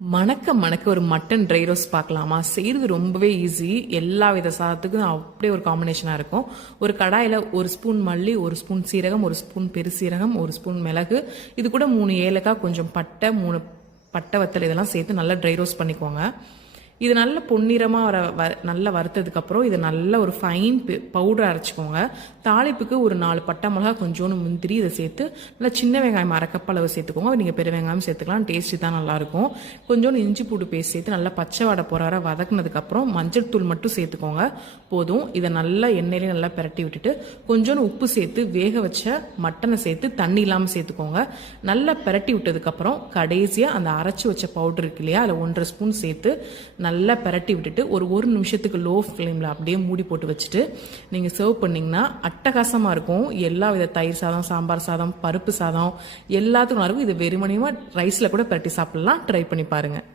மணக்க ஒரு mutton dry roast பார்க்கலாமா? செய்கிறது ரொம்பவே ஈஸி. எல்லா வித சாதத்துக்கும் அப்படியே ஒரு காம்பினேஷனாக இருக்கும். ஒரு கடாயில் ஒரு ஸ்பூன் மல்லி, ஒரு ஸ்பூன் சீரகம், ஒரு ஸ்பூன் பெருசீரகம், ஒரு ஸ்பூன் மிளகு, இது கூட 3 ஏலக்காய், கொஞ்சம் பட்டை, 3 பட்டை வத்தல் இதெல்லாம் சேர்த்து நல்லா ட்ரை ரோஸ்ட் பண்ணிக்கோங்க. இது நல்ல பொன்னிறமாக நல்லா வறுத்ததுக்கப்புறம் இது நல்ல ஒரு ஃபைன் பவுடர் அரைச்சிக்கோங்க. தாளிப்புக்கு ஒரு 4 பட்டை மிளகா, கொஞ்சோண்டு முந்திரி இதை சேர்த்து நல்லா சின்ன வெங்காயம் அரைக்கப் அளவு சேர்த்துக்கோங்க. நீங்கள் பெரிய வெங்காயம் சேர்த்துக்கலாம், டேஸ்ட்டு தான் நல்லாயிருக்கும். கொஞ்சோண்டு இஞ்சி பூண்டு பேஸ்ட் சேர்த்து நல்லா பச்சை வாடை போகிற வதக்குனதுக்கப்புறம் மஞ்சள் தூள் மட்டும் சேர்த்துக்கோங்க போதும். இதை நல்லா எண்ணெயிலே நல்லா பிரட்டி விட்டுட்டு கொஞ்சோண்டு உப்பு சேர்த்து வேக வச்ச மட்டனை சேர்த்து தண்ணி இல்லாமல் சேர்த்துக்கோங்க. நல்லா பிரட்டி விட்டதுக்கப்புறம் கடைசியாக அந்த அரைச்சி வச்ச பவுடர் இருக்கு இல்லையா, அதில் 1.5 ஸ்பூன் சேர்த்து நல்லா பிரட்டி விட்டுட்டு ஒரு நிமிஷத்துக்கு லோ ஃப்ளேமில் அப்படியே மூடி போட்டு வச்சுட்டு நீங்கள் சர்வ் பண்ணிங்கன்னா அட்டகாசமாக இருக்கும். எல்லா வித தயிர் சாதம், சாம்பார் சாதம், பருப்பு சாதம் எல்லாத்துக்கும் இருக்கும். இது வெறுமனையாக ரைஸில் கூட பிரட்டி சாப்பிடலாம். ட்ரை பண்ணி பாருங்கள்.